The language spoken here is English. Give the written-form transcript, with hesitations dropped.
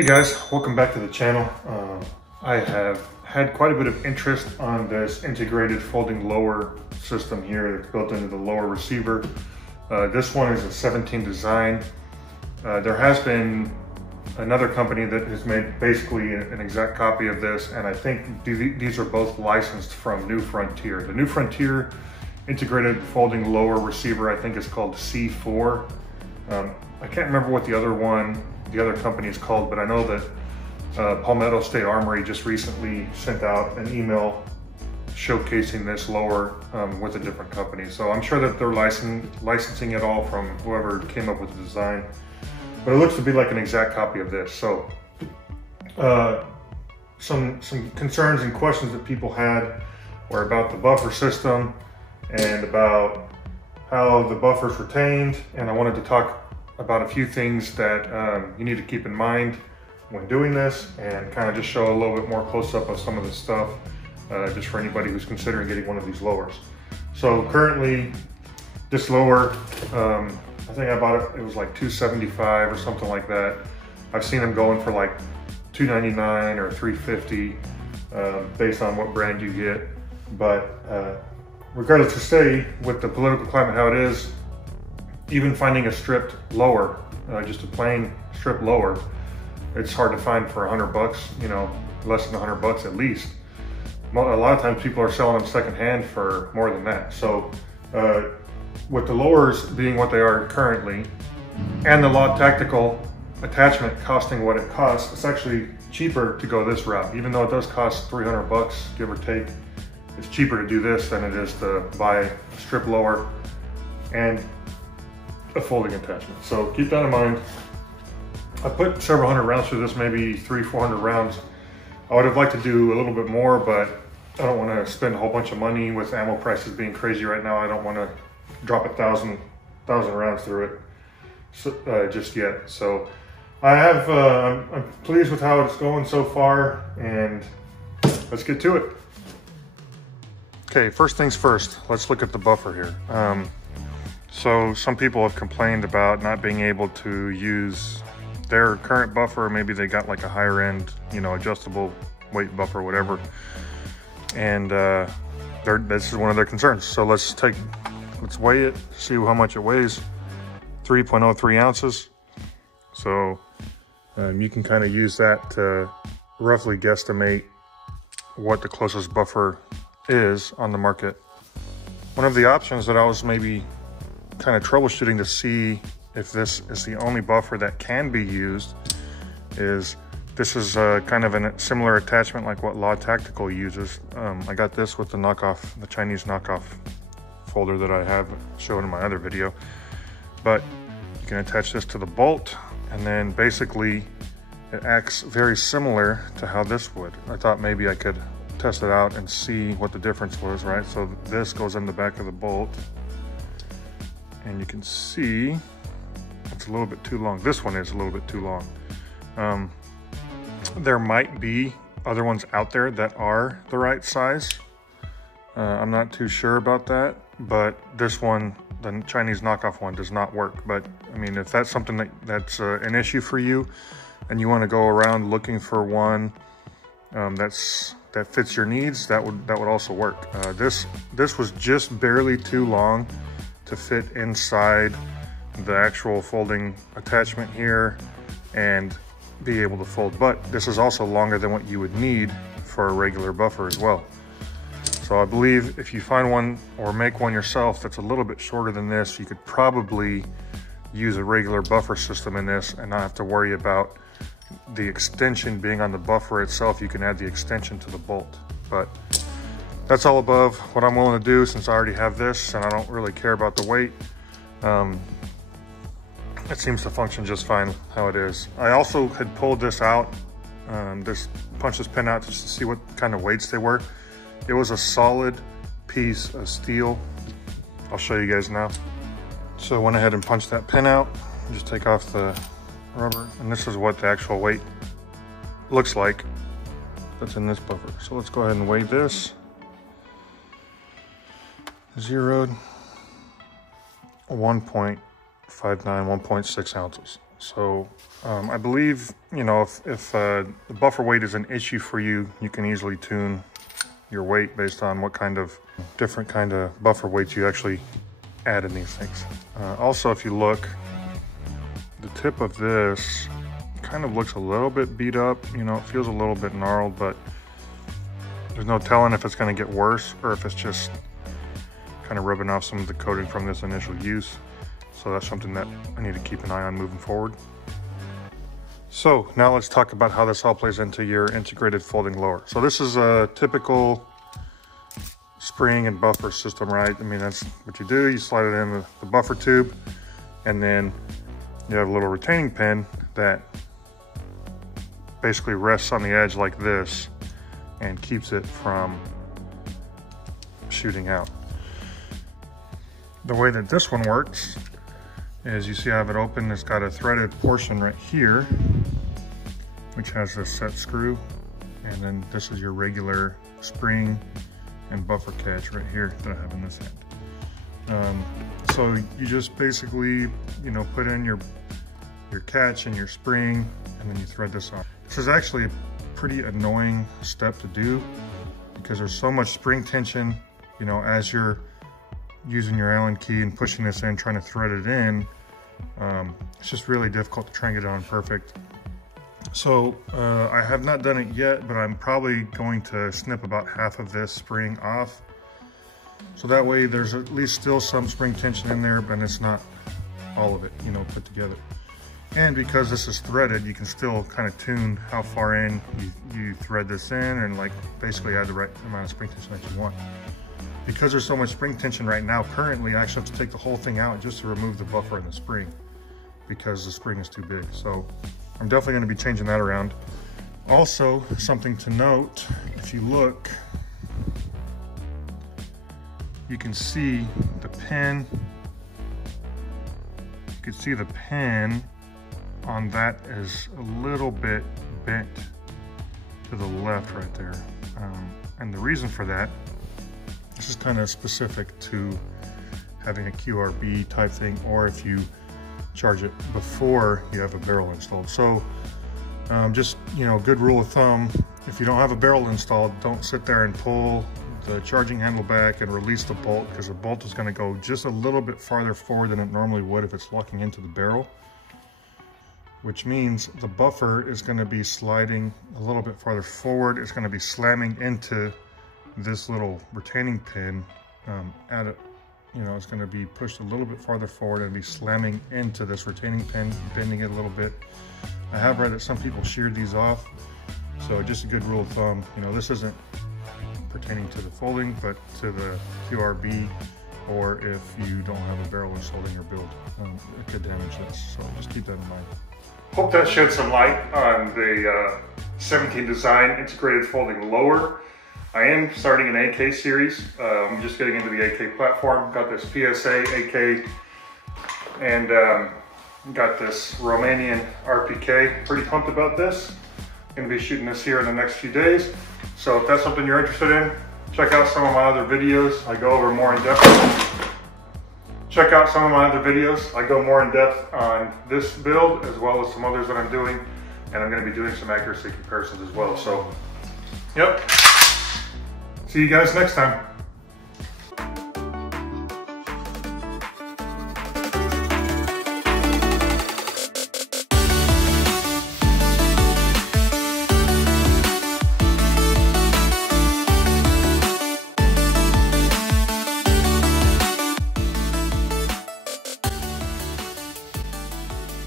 Hey guys, welcome back to the channel. I have had quite a bit of interest on this integrated folding lower system here that's built into the lower receiver. This one is a 17 design. There has been another company that has made basically an exact copy of this, and I think these are both licensed from New Frontier. The New Frontier integrated folding lower receiver, I think, is called C4. I can't remember what the other company is called, but I know that Palmetto State Armory just recently sent out an email showcasing this lower with a different company. So I'm sure that they're licensing it all from whoever came up with the design. But it looks to be like an exact copy of this. So some concerns and questions that people had were about the buffer system and about how the buffer's retained. And I wanted to talk about a few things that you need to keep in mind when doing this, and kind of just show a little bit more close-up of some of the stuff just for anybody who's considering getting one of these lowers. So currently this lower, I think I bought it, it was like $275 or something like that. I've seen them going for like $299 or $350 based on what brand you get. But regardless to say, with the political climate how it is, even finding a stripped lower, just a plain strip lower, it's hard to find for $100, you know, less than $100 at least. A lot of times people are selling them secondhand for more than that. So with the lowers being what they are currently, and the Laud Tactical attachment costing what it costs, it's actually cheaper to go this route. Even though it does cost $300, give or take, it's cheaper to do this than it is to buy a strip lower and a folding attachment. So keep that in mind. I put several hundred rounds through this, maybe 300-400 rounds. I would have liked to do a little bit more, but I don't want to spend a whole bunch of money with ammo prices being crazy right now. I don't want to drop 1,000 rounds through it just yet. So I have, I'm pleased with how it's going so far, and let's get to it. Okay, first things first, let's look at the buffer here. So some people have complained about not being able to use their current buffer. Maybe they got like a higher end, you know, adjustable weight buffer, whatever. And this is one of their concerns. So let's weigh it, see how much it weighs. 3.03 ounces. So you can kind of use that to roughly guesstimate what the closest buffer is on the market. One of the options that I was maybe kind of troubleshooting to see if this is the only buffer that can be used is this is kind of a similar attachment like what Laud Tactical uses. I got this with the Chinese knockoff folder that I have shown in my other video. But you can attach this to the bolt, and then basically it acts very similar to how this would. I thought maybe I could test it out and see what the difference was, right? So this goes in the back of the bolt, and you can see it's a little bit too long. This one is a little bit too long. There might be other ones out there that are the right size. I'm not too sure about that, but this one, the Chinese knockoff one, does not work. But I mean, if that's something that's an issue for you and you want to go around looking for one that fits your needs, that would also work. This was just barely too long to fit inside the actual folding attachment here and be able to fold, but this is also longer than what you would need for a regular buffer as well. So I believe if you find one or make one yourself that's a little bit shorter than this, you could probably use a regular buffer system in this and not have to worry about the extension being on the buffer itself. You can add the extension to the bolt, but that's all above what I'm willing to do since I already have this and I don't really care about the weight. It seems to function just fine how it is. I also had pulled this out, punched this pin out just to see what kind of weights they were. It was a solid piece of steel. I'll show you guys now. So I went ahead and punched that pin out, just take off the rubber, and this is what the actual weight looks like that's in this buffer. So let's go ahead and weigh this. Zeroed 1.59, 1.6 ounces. So I believe, you know, if the buffer weight is an issue for you, you can easily tune your weight based on what kind of different kind of buffer weights you actually add in these things. Also, if you look, the tip of this kind of looks a little bit beat up. You know, it feels a little bit gnarled, but there's no telling if it's going to get worse or if it's just kind of rubbing off some of the coating from this initial use. So that's something that I need to keep an eye on moving forward. So now let's talk about how this all plays into your integrated folding lower. So this is a typical spring and buffer system, right? I mean, that's what you do. You slide it in the buffer tube, and then you have a little retaining pin that basically rests on the edge like this and keeps it from shooting out. The way that this one works is, you see I have it open, it's got a threaded portion right here, which has a set screw, and then this is your regular spring and buffer catch right here that I have in this end. So you just basically, you know, put in your catch and your spring, and then you thread this on. This is actually a pretty annoying step to do because there's so much spring tension, you know, as you're using your Allen key and pushing this in, trying to thread it in. It's just really difficult to try and get it on perfect. So I have not done it yet, but I'm probably going to snip about half of this spring off. So that way there's at least still some spring tension in there, but it's not all of it, you know, put together. And because this is threaded, you can still kind of tune how far in you thread this in, and like basically add the right amount of spring tension that you want. Because there's so much spring tension right now, currently I actually have to take the whole thing out just to remove the buffer and the spring because the spring is too big. So I'm definitely going to be changing that around. Also, something to note, if you look, you can see the pin. You can see the pin on that is a little bit bent to the left right there. And the reason for that, this is kind of specific to having a QRB type thing, or if you charge it before you have a barrel installed. So just, you know, good rule of thumb, if you don't have a barrel installed, don't sit there and pull the charging handle back and release the bolt, because the bolt is going to go just a little bit farther forward than it normally would if it's locking into the barrel, which means the buffer is going to be sliding a little bit farther forward. It's going to be slamming into this little retaining pin you know, it's going to be pushed a little bit farther forward and be slamming into this retaining pin, bending it a little bit. I have read that some people sheared these off, so just a good rule of thumb, you know, this isn't pertaining to the folding, but to the QRB, or if you don't have a barrel installed in your build, it could damage this, so just keep that in mind. Hope that shed some light on the 17 Design integrated folding lower. I am starting an AK series. I'm just getting into the AK platform. Got this PSA AK and got this Romanian RPK. Pretty pumped about this. Gonna be shooting this here in the next few days. So if that's something you're interested in, check out some of my other videos. I go over more in depth. Check out some of my other videos. I go more in depth on this build as well as some others that I'm doing. And I'm gonna be doing some accuracy comparisons as well. So, yep. See you guys next time.